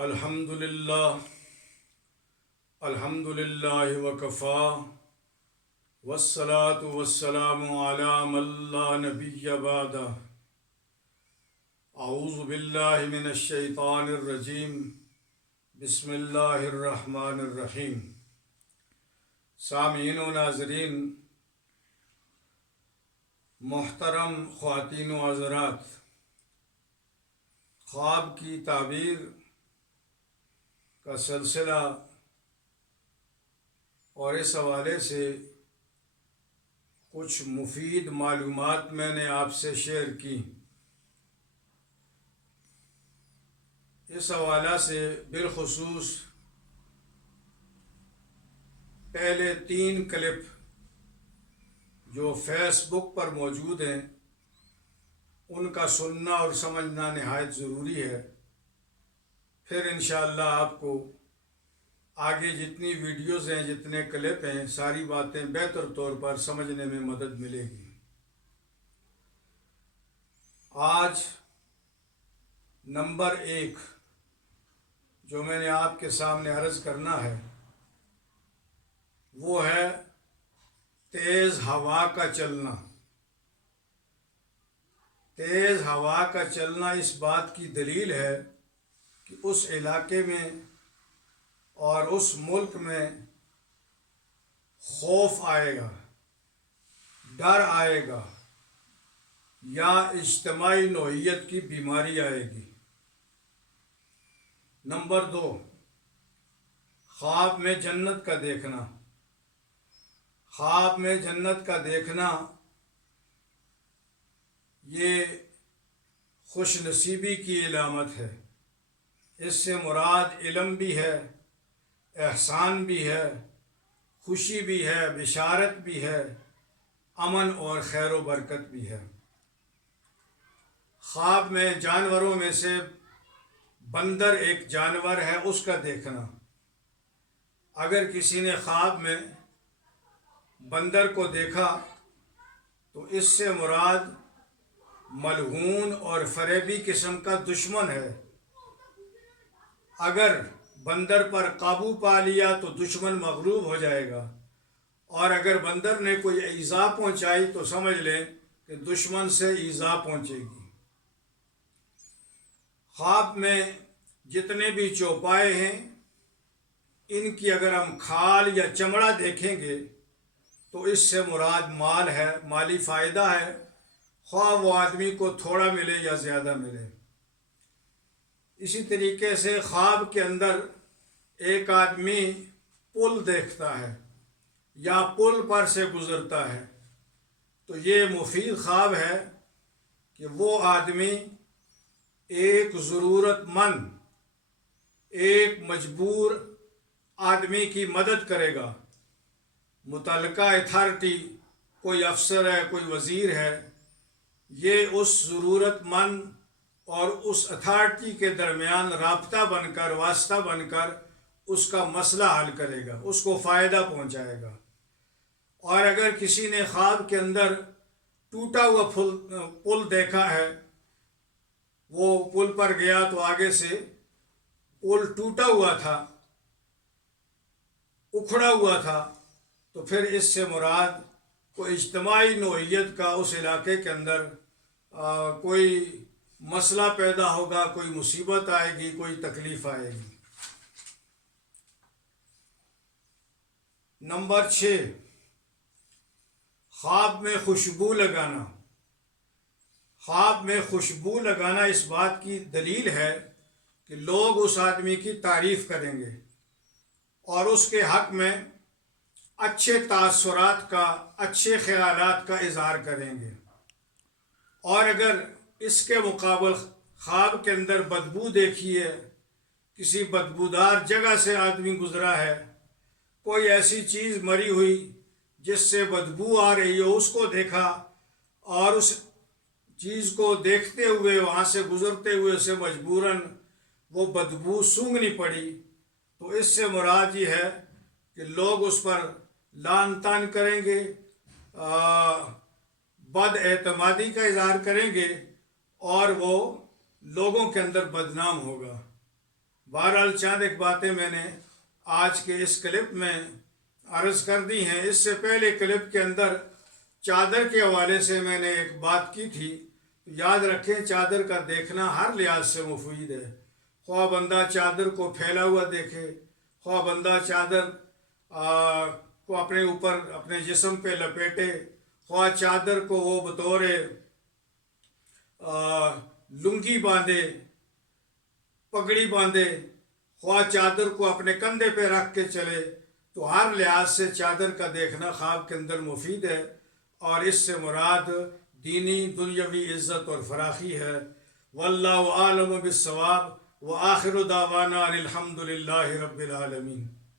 الحمدللہ الحمدللہ وکفا والصلاة والسلام علی من لا نبی بعدہ اعوذ باللہ من الشیطان الرجیم بسم اللہ الرحمن الرحیم۔ سامعین و ناظرین، محترم خواتین و حضرات، خواب کی تعبیر کا سلسلہ اور اس حوالے سے کچھ مفید معلومات میں نے آپ سے شیئر کی۔ اس حوالہ سے بالخصوص پہلے 3 کلپ جو فیس بک پر موجود ہیں ان کا سننا اور سمجھنا نہایت ضروری ہے۔ پھر انشاءاللہ آپ کو آگے جتنی ویڈیوز ہیں، جتنے کلپ ہیں، ساری باتیں بہتر طور پر سمجھنے میں مدد ملے گی۔ آج نمبر 1 جو میں نے آپ کے سامنے عرض کرنا ہے وہ ہے تیز ہوا کا چلنا۔ تیز ہوا کا چلنا اس بات کی دلیل ہے کہ اس علاقے میں اور اس ملک میں خوف آئے گا، ڈر آئے گا، یا اجتماعی نوعیت کی بیماری آئے گی۔ نمبر 2، خواب میں جنت کا دیکھنا۔ خواب میں جنت کا دیکھنا یہ خوش نصیبی کی علامت ہے۔ اس سے مراد علم بھی ہے، احسان بھی ہے، خوشی بھی ہے، بشارت بھی ہے، امن اور خیر و برکت بھی ہے۔ خواب میں جانوروں میں سے بندر ایک جانور ہے، اس کا دیکھنا۔ اگر کسی نے خواب میں بندر کو دیکھا تو اس سے مراد ملعون اور فریبی قسم کا دشمن ہے۔ اگر بندر پر قابو پا لیا تو دشمن مغلوب ہو جائے گا، اور اگر بندر نے کوئی ایذا پہنچائی تو سمجھ لیں کہ دشمن سے ایذا پہنچے گی۔ خواب میں جتنے بھی چوپائے ہیں ان کی اگر ہم کھال یا چمڑا دیکھیں گے تو اس سے مراد مال ہے، مالی فائدہ ہے، خواہ وہ آدمی کو تھوڑا ملے یا زیادہ ملے۔ اسی طریقے سے خواب کے اندر ایک آدمی پل دیکھتا ہے یا پل پر سے گزرتا ہے تو یہ مفید خواب ہے کہ وہ آدمی ایک ضرورت مند، ایک مجبور آدمی کی مدد کرے گا۔ متعلقہ اتھارٹی، کوئی افسر ہے، کوئی وزیر ہے، یہ اس ضرورت مند اور اس اتھارٹی کے درمیان رابطہ بن کر، واسطہ بن کر اس کا مسئلہ حل کرے گا، اس کو فائدہ پہنچائے گا۔ اور اگر کسی نے خواب کے اندر ٹوٹا ہوا پل دیکھا ہے، وہ پل پر گیا تو آگے سے پل ٹوٹا ہوا تھا، اکھڑا ہوا تھا، تو پھر اس سے مراد کوئی اجتماعی نوعیت کا اس علاقے کے اندر کوئی مسئلہ پیدا ہوگا، کوئی مصیبت آئے گی، کوئی تکلیف آئے گی۔ نمبر 6، خواب میں خوشبو لگانا۔ خواب میں خوشبو لگانا اس بات کی دلیل ہے کہ لوگ اس آدمی کی تعریف کریں گے اور اس کے حق میں اچھے تاثرات کا، اچھے خیالات کا اظہار کریں گے۔ اور اگر اس کے مقابل خواب کے اندر بدبو دیکھی ہے، کسی بدبودار جگہ سے آدمی گزرا ہے، کوئی ایسی چیز مری ہوئی جس سے بدبو آ رہی ہو، اس کو دیکھا اور اس چیز کو دیکھتے ہوئے، وہاں سے گزرتے ہوئے اسے مجبوراً وہ بدبو سونگھنی پڑی، تو اس سے مراد یہ ہے کہ لوگ اس پر لعن طعن کریں گے، بد اعتمادی کا اظہار کریں گے اور وہ لوگوں کے اندر بدنام ہوگا۔ بہرحال چند ایک باتیں میں نے آج کے اس کلپ میں عرض کر دی ہیں۔ اس سے پہلے کلپ کے اندر چادر کے حوالے سے میں نے ایک بات کی تھی، یاد رکھیں چادر کا دیکھنا ہر لحاظ سے مفید ہے۔ خواہ بندہ چادر کو پھیلا ہوا دیکھے، خواہ بندہ چادر کو اپنے اوپر اپنے جسم پہ لپیٹے، خواہ چادر کو وہ بطور لنگی باندھے، پگڑی باندھے، خواہ چادر کو اپنے کندھے پہ رکھ کے چلے، تو ہر لحاظ سے چادر کا دیکھنا خواب کے اندر مفید ہے، اور اس سے مراد دینی دنیاوی عزت اور فراخی ہے۔ واللہ عالم بالصواب، وآخر دعوانا ان الحمد للہ رب العالمین۔